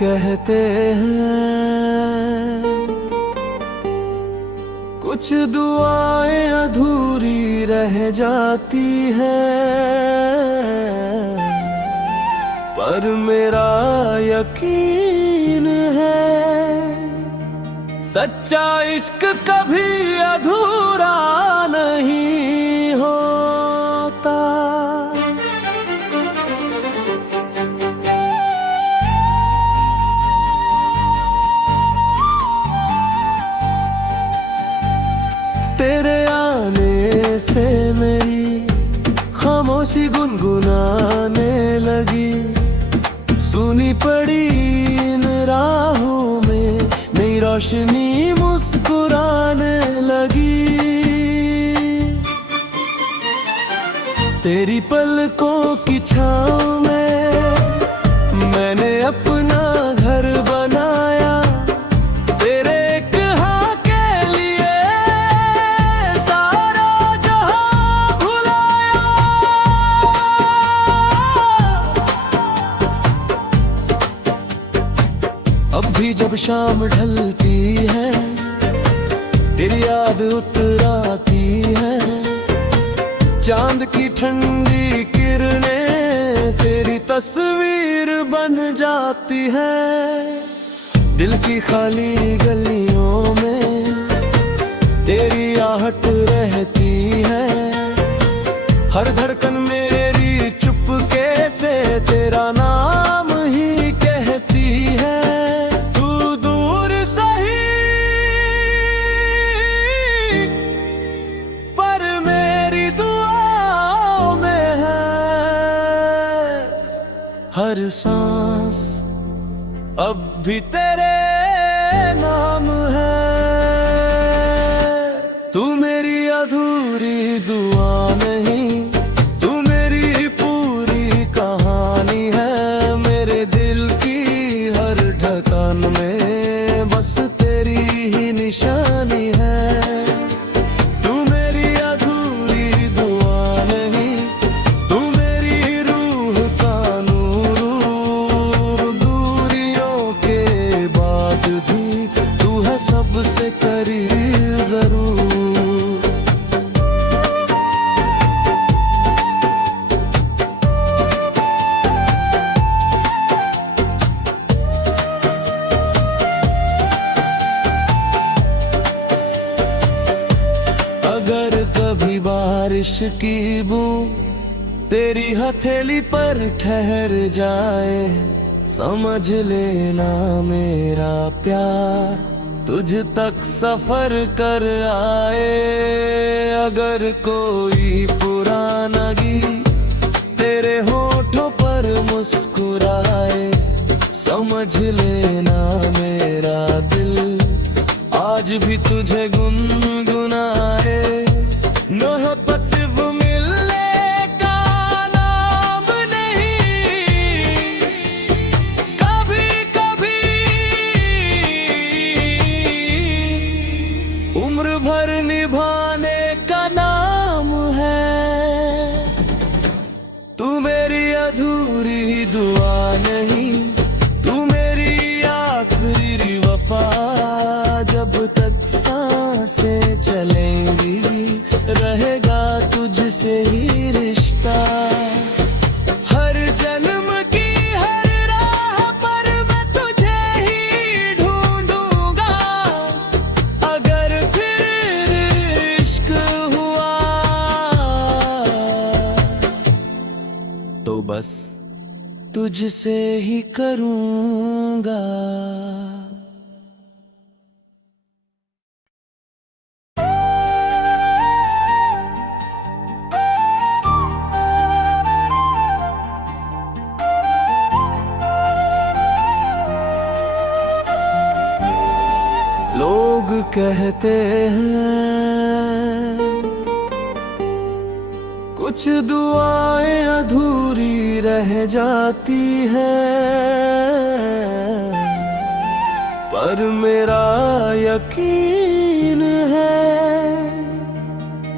कहते हैं कुछ दुआएं अधूरी रह जाती हैं, पर मेरा यकीन है सच्चा इश्क कभी अधूरा नहीं होता। तेरे आने से मेरी खामोशी गुनगुनाने लगी, सुनी पड़ी इन राहों में नई रोशनी मुस्कुराने लगी। तेरी पलकों की छाँव में मैंने अपना घर बनाया, तेरे एक हाँ के लिए सारा जहां भुलाया। अब भी जब शाम ढलती है तेरी याद उतर आती है, चांद की ठंडी किरणें तेरी तस्वीर बन जाती है। दिल की खाली गलियों में तेरी आहट रहती है, हर धड़कन मेरी चुपके से तेरा नाम ही कहती है। तू दूर सही पर मेरी दुआओं में है, हर सांस अब भी तेरे नाम है। तू मेरी अधूरी दुआ नहीं, तू मेरी पूरी कहानी है। मेरे दिल की हर धड़कन में बस तेरी ही निशानी है। तू मेरी अधूरी दुआ नहीं, तू मेरी रूह का नूर। दूरियों के बाद भी तू है सबसे करीब जरूर। अगर कभी बारिश की बूंद तेरी हथेली पर ठहर जाए, समझ लेना मेरा प्यार तुझ तक सफर कर आए। अगर कोई पुराना गीत तेरे होठों पर मुस्कुराए, समझ लेना मेरा दिल आज भी तुझे गुनगुनाए। मोहब्बत सिर्फ मिलने का नाम नहीं, कभी कभी उम्र भर निभाने का नाम है। तू मेरी अधूरी दुआ नहीं, तू मेरी आखिरी वफा। जब तक सांसें चलेंगी रहेगा तुझसे ही रिश्ता। हर जन्म की हर राह पर मैं तुझे ही ढूंढूंगा। अगर फिर इश्क हुआ तो बस तुझसे ही करूंगा। लोग कहते हैं कुछ दुआएं अधूरी रह जाती हैं, पर मेरा यकीन है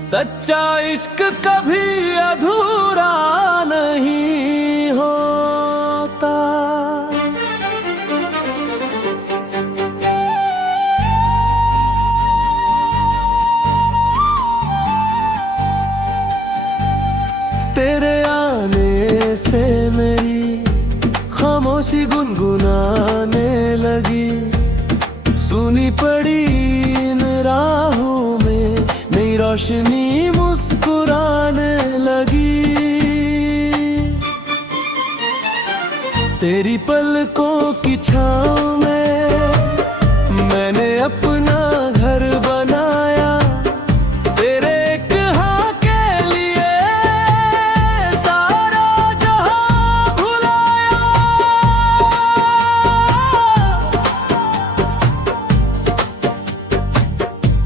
सच्चा इश्क कभी अधूरा नहीं होता। लगी। सुनी पड़ी इन राहों में नई रोशनी मुस्कुराने लगी। तेरी पलकों की छाँव में मैंने अपना घर बनाया। तेरे एक हाँ के लिए सारा जहां भुलाया।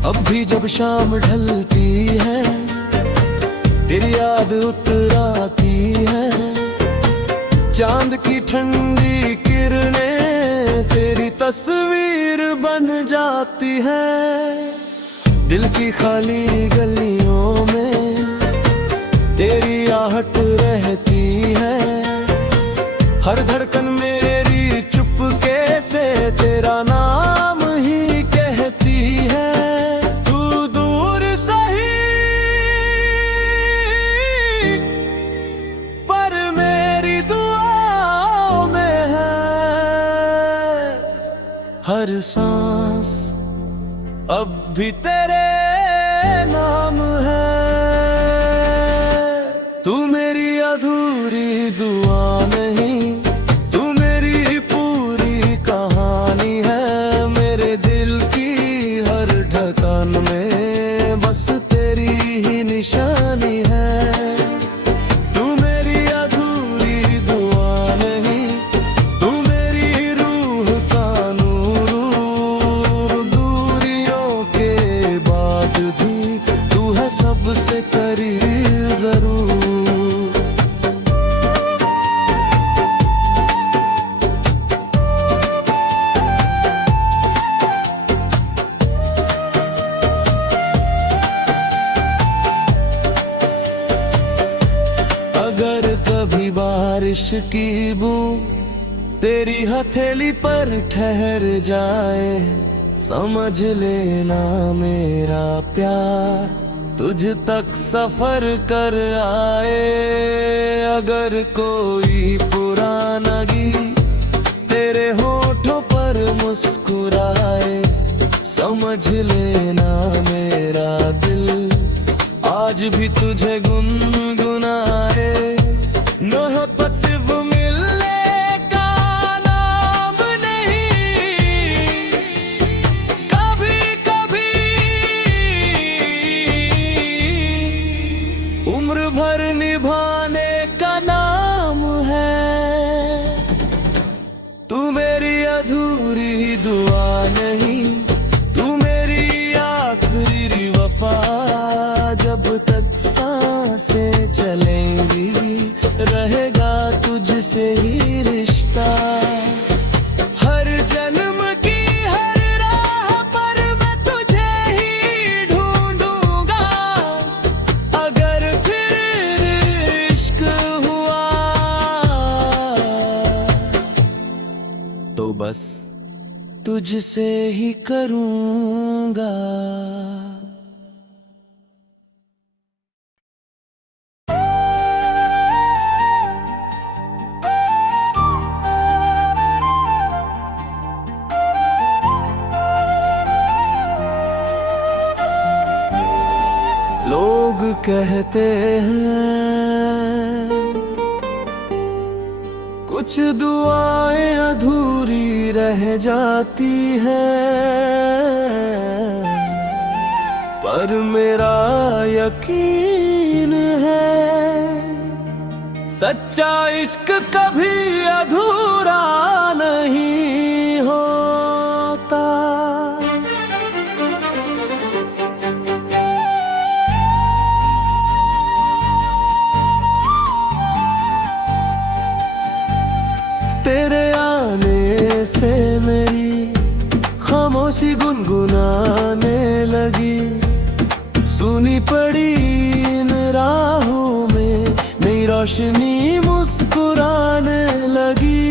अब भी जब शाम ढलती है तेरी याद उतर आती है। चांद की ठंडी किरणें तेरी तस्वीर बन जाती है। दिल की खाली गलियों में तेरी आहट रहती है। हर धड़कन मेरी चुपके से तेरा नाम ही कहती है। तू दूर सही पर मेरी दुआओं में है। हर सांस अब भी तेरे नाम है। तू मेरी अधूरी दुआ नहीं, तू मेरी पूरी कहानी है। मेरे दिल की हर धड़कन में बस तेरी ही निशानी है। तू मेरी अधूरी दुआ नहीं, तू मेरी रूह का नूर। दूरियों के बाद भी तू है सबसे करीब जरूर। अगर कभी बारिश की बूंद तेरी हथेली पर ठहर जाए, समझ लेना मेरा प्यार तुझ तक सफर कर आए। अगर कोई पुराना गीत तेरे होठों पर मुस्कुराए, समझ लेना मेरा दिल आज भी तुझे गुनगुनाए। मोहब्बत सिर्फ मिलने का नाम नहीं, कभी कभी उम्र भर निभाने का नाम है। तू मेरी अधूरी दुआ नहीं, तू मेरी आखिरी वफा। जब तक सांसें चलेंगी रहेगा तुझसे ही रिश्ता। हर जन्म की हर राह पर मैं तुझे ही ढूंढूंगा। अगर फिर इश्क हुआ तो बस तुझसे ही करूंगा। लोग कहते हैं कुछ दुआएं अधूरी रह जाती हैं, पर मेरा यकीन है सच्चा इश्क कभी अधूरा नहीं होता। तेरे आने से मेरी खामोशी गुनगुनाने लगी। सुनी पड़ी इन राहों में नई रोशनी मुस्कुराने लगी।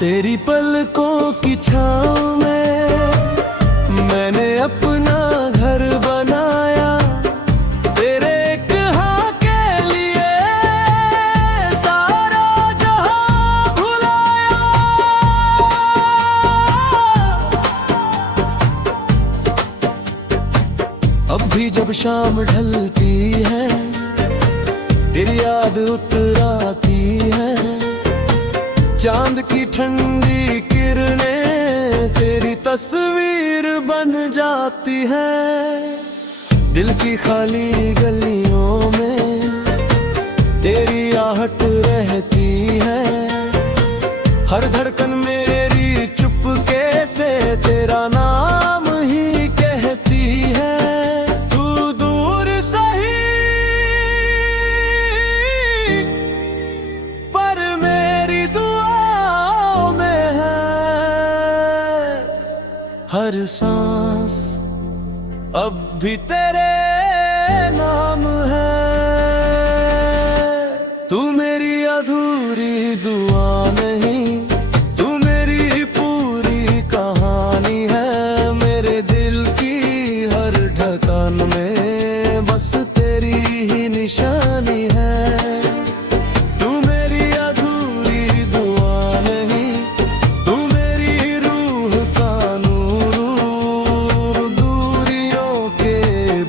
तेरी पलकों की छाँव में मैंने अपना घर बनाया। तेरे एक हाँ के लिए सारा जहां जब शाम ढलती है तेरी याद उतर आती है, चांद की ठंडी किरणें तेरी तस्वीर बन जाती है। दिल की खाली गलियों में तेरी आहट रहती है, हर धड़कन मेरी चुपके से तेरा नाम ही कहती है। तू दूर सही पर मेरी दुआओं में है, हर सांस अब भी तेरे नाम है। तू मेरी अधूरी दुआ नहीं, तू मेरी पूरी कहानी है। मेरे दिल की हर धड़कन में बस तेरी ही निशानी है। तू मेरी अधूरी दुआ नहीं, तू मेरी रूह का नूर। दूरियों के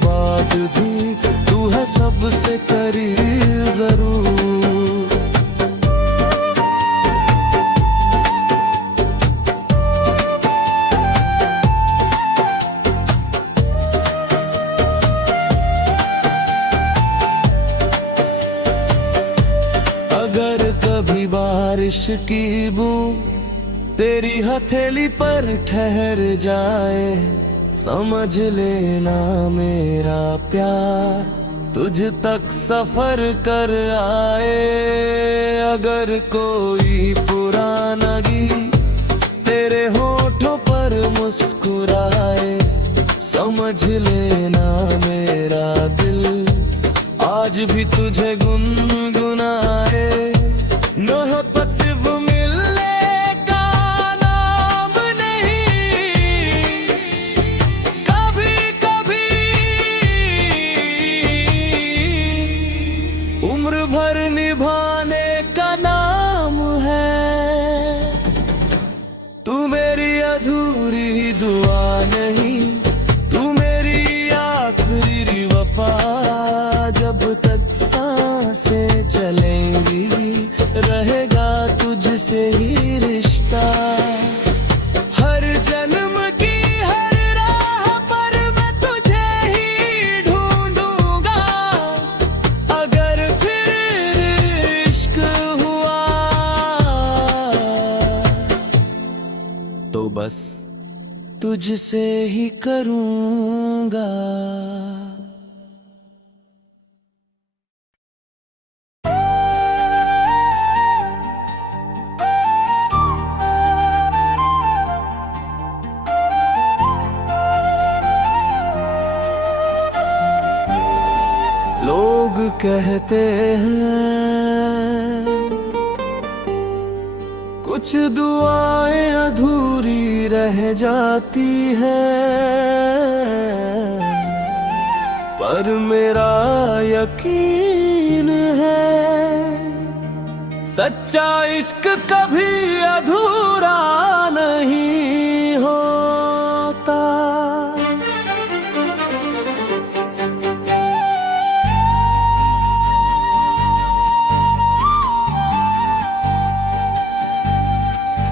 बाद भी तू है सबसे करीब जरूर। अगर कभी बारिश की बूंद तेरी हथेली पर ठहर जाए, समझ लेना मेरा प्यार तुझ तक सफर कर आए। अगर कोई पुराना गीत तेरे होठों पर मुस्कुराए, समझ लेना मेरा दिल आज भी तुझे गुनगुनाए। मोहब्बत सिर्फ मिलने का नाम नहीं, कभी कभी उम्र भर निभाने का नाम है। तू मेरी अधूरी दुआ नहीं, तू मेरी आखिरी वफा। जब तक सांसें चलेंगी रहेगा तुझसे ही रिश्ता। हर जन्म की हर राह पर मैं तुझे ही ढूंढूंगा। अगर फिर इश्क हुआ तो बस तुझसे ही करूंगा। लोग कहते हैं कुछ दुआएं अधूरी रह जाती हैं, पर मेरा यकीन है सच्चा इश्क कभी अधूरा नहीं होता।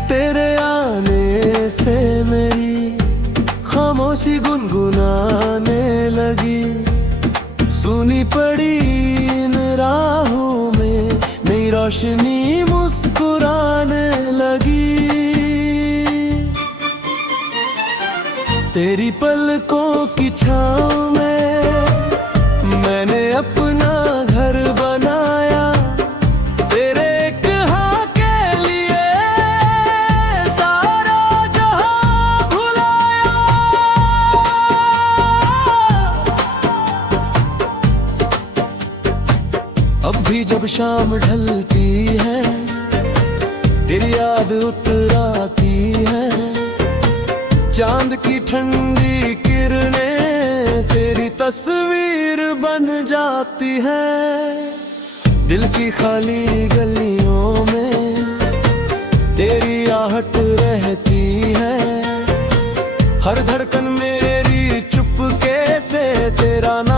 तेरे आने से मेरी खामोशी गुनगुनाने लगी, सुनी पड़ी इन राहों में नई रोशनी मुस्कुराने लगी। तेरी पलकों की छाँव में मैंने अपना घर बनाया, तेरे एक हाँ के लिए सारा जहां भुलाया। अब भी जब शाम ढलती है तेरी याद उतर आती है, चांद की ठंडी किरणें तेरी तस्वीर बन जाती है। दिल की खाली गलियों में तेरी आहट रहती है, हर धड़कन मेरी चुपके से तेरा नाम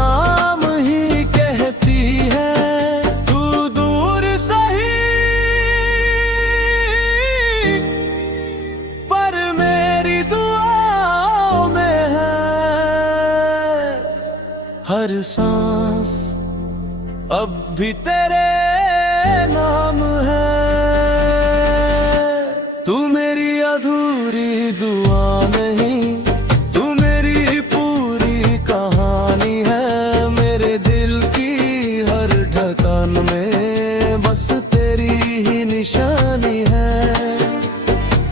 हर सांस अब भी तेरे नाम है। तू मेरी अधूरी दुआ नहीं, तू मेरी पूरी कहानी है। मेरे दिल की हर धड़कन में बस तेरी ही निशानी है।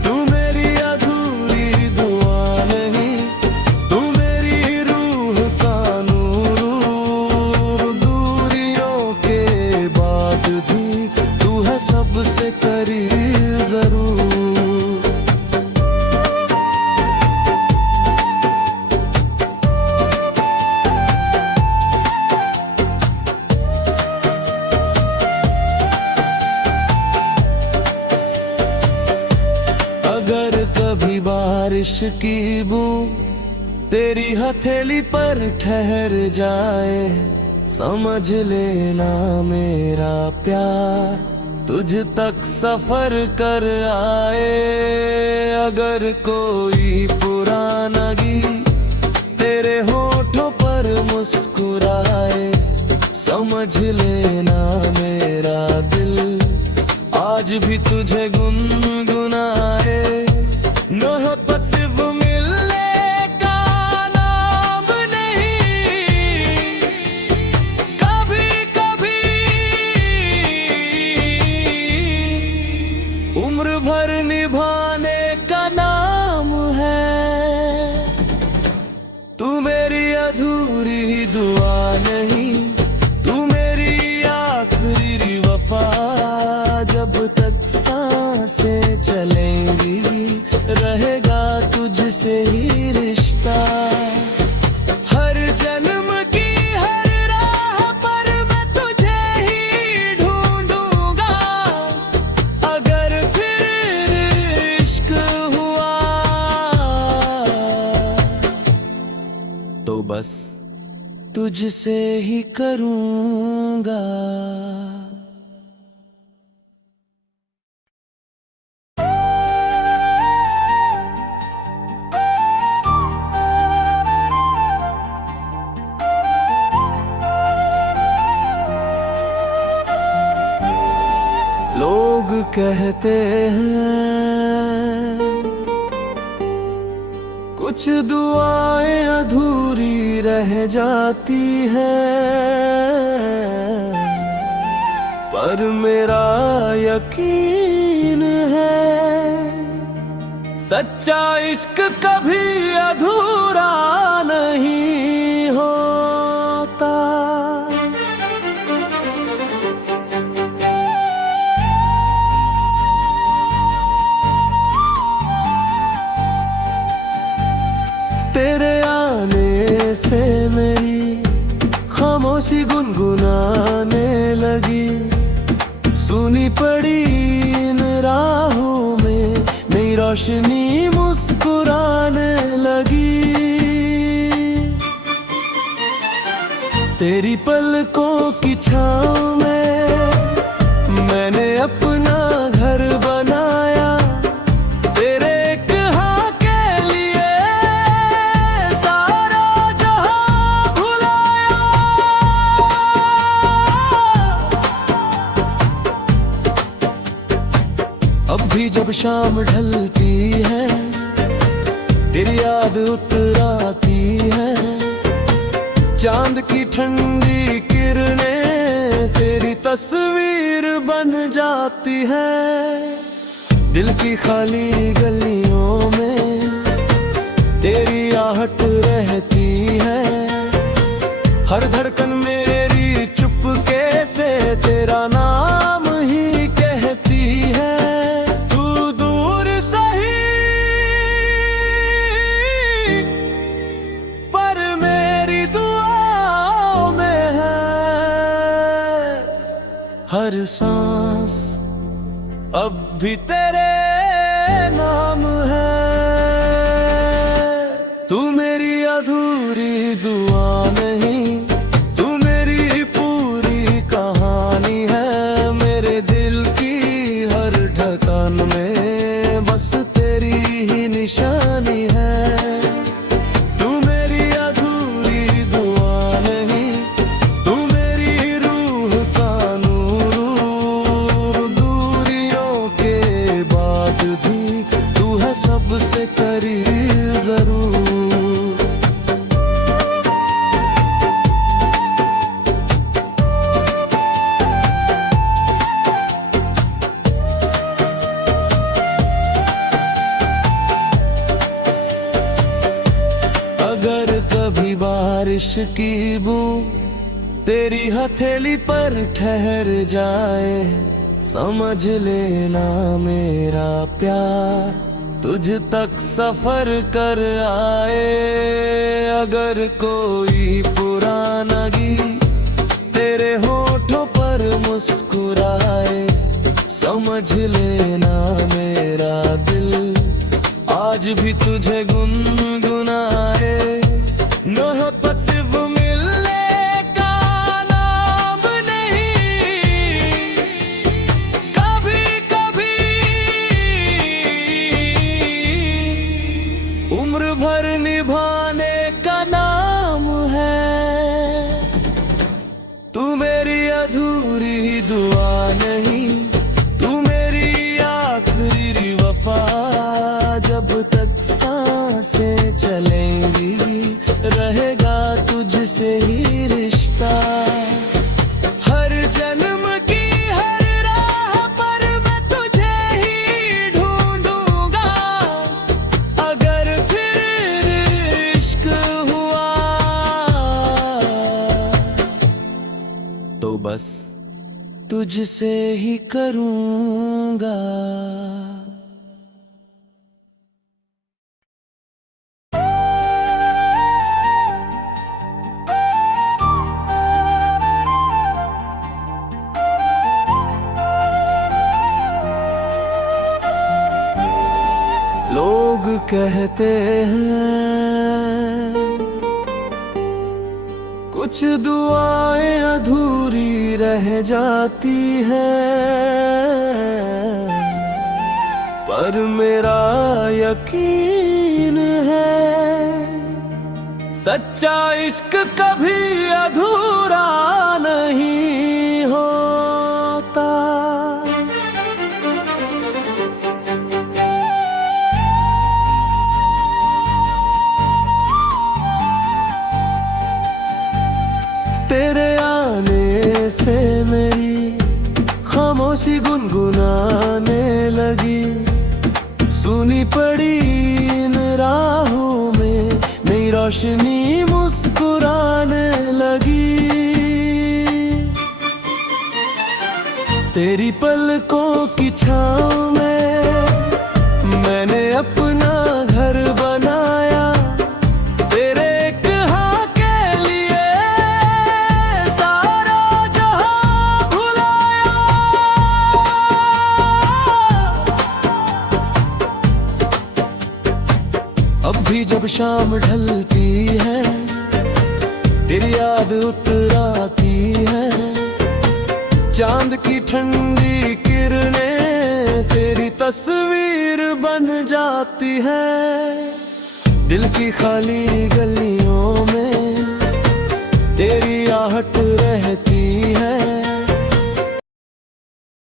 तू मेरी अधूरी दुआ नहीं, तू मेरी रूह का नूर। दूरियों के बाद भी तू है सबसे करीब जरूर। अगर कभी बारिश की बूंद तेरी हथेली पर ठहर जाए, समझ लेना मेरा प्यार तुझ तक सफर कर आए। अगर कोई पुराना गीत तेरे होठों पर मुस्कुराए, समझ लेना मेरा दिल आज भी तुझे गुनगुनाए। मोहब्बत सिर्फ मिलने का नाम नहीं, कभी कभी उम्र भर निभाने का नाम है। तू मेरी अधूरी दुआ नहीं, तू मेरी आखिरी वफा। जब तक सांसें चलेंगी रहेगा तुझसे ही रिश्ता। हर जन्म की हर राह पर मैं तुझे ही ढूंढूंगा। अगर फिर इश्क हुआ तो बस तुझसे ही करूंगा। लोग कहते हैं कुछ दुआएं अधूरी रह जाती हैं, पर मेरा यकीन है सच्चा इश्क कभी अधूरा नहीं होता। तेरे आने से मेरी खामोशी गुनगुनाने लगी। सुनी पड़ी इन राहों में नई रोशनी मुस्कुराने लगी। तेरी पलकों की छाँव में मैंने अपना घर बनाया। तेरे एक हाँ के लिए सारा जहां भुलाया। अब भी जब शाम ढलती है तेरी याद उतर आती है। चांद की ठंडी किरणें तेरी तस्वीर बन जाती है। दिल की खाली गलियों में तेरी आहट रहती है। हर धड़कन मेरी चुपके से तेरा नाम ही कहती है। तू दूर सही पर मेरी दुआओं में है। हर सांस अब भी तेरे नाम है। तू मेरी अधूरी दुआ नहीं, तू मेरी पूरी कहानी है। मेरे दिल की हर धड़कन में बस तेरी ही निशानी है। तू मेरी अधूरी दुआ नहीं, बात भी तू है सबसे करीब जरूर। अगर कभी बारिश की बूंद तेरी हथेली पर ठहर जाए, समझ लेना मेरा प्यार तुझ तक सफर कर आए। अगर कोई पुराना गीत तेरे होठों पर मुस्कुराए, समझ लेना मेरा दिल आज भी तुझे गुनगुनाए। मोहब्बत सिर्फ मिलने का नाम नहीं, कभी कभी उम्र भर निभाने का नाम है। तू मेरी अधूरी दुआ नहीं, तू मेरी आखिरी वफा। जब तक सांसें चलेंगी रहेगा तुझसे ही रिश्ता। हर जन्म की हर राह पर मैं तुझे ही ढूंढूंगा। अगर फिर इश्क हुआ तो बस तुझसे ही करूंगा। लोग कहते हैं कुछ दुआएं अधूरी रह जाती हैं, पर मेरा यकीन है सच्चा इश्क कभी अधूरा नहीं होता। तेरे आने से मेरी खामोशी गुनगुनाने लगी, सुनी पड़ी इन राहों में नई रोशनी मुस्कुराने लगी। तेरी पलकों की छाँव में मैंने अपना घर बनाया, तेरे एक हाँ के लिए सारा जहां भुलाया। अब भी जब शाम ढलती है तेरी याद उतर आती है, चांद की ठंडी किरणें तेरी तस्वीर बन जाती है। दिल की खाली गलियों में तेरी आहट रहती है,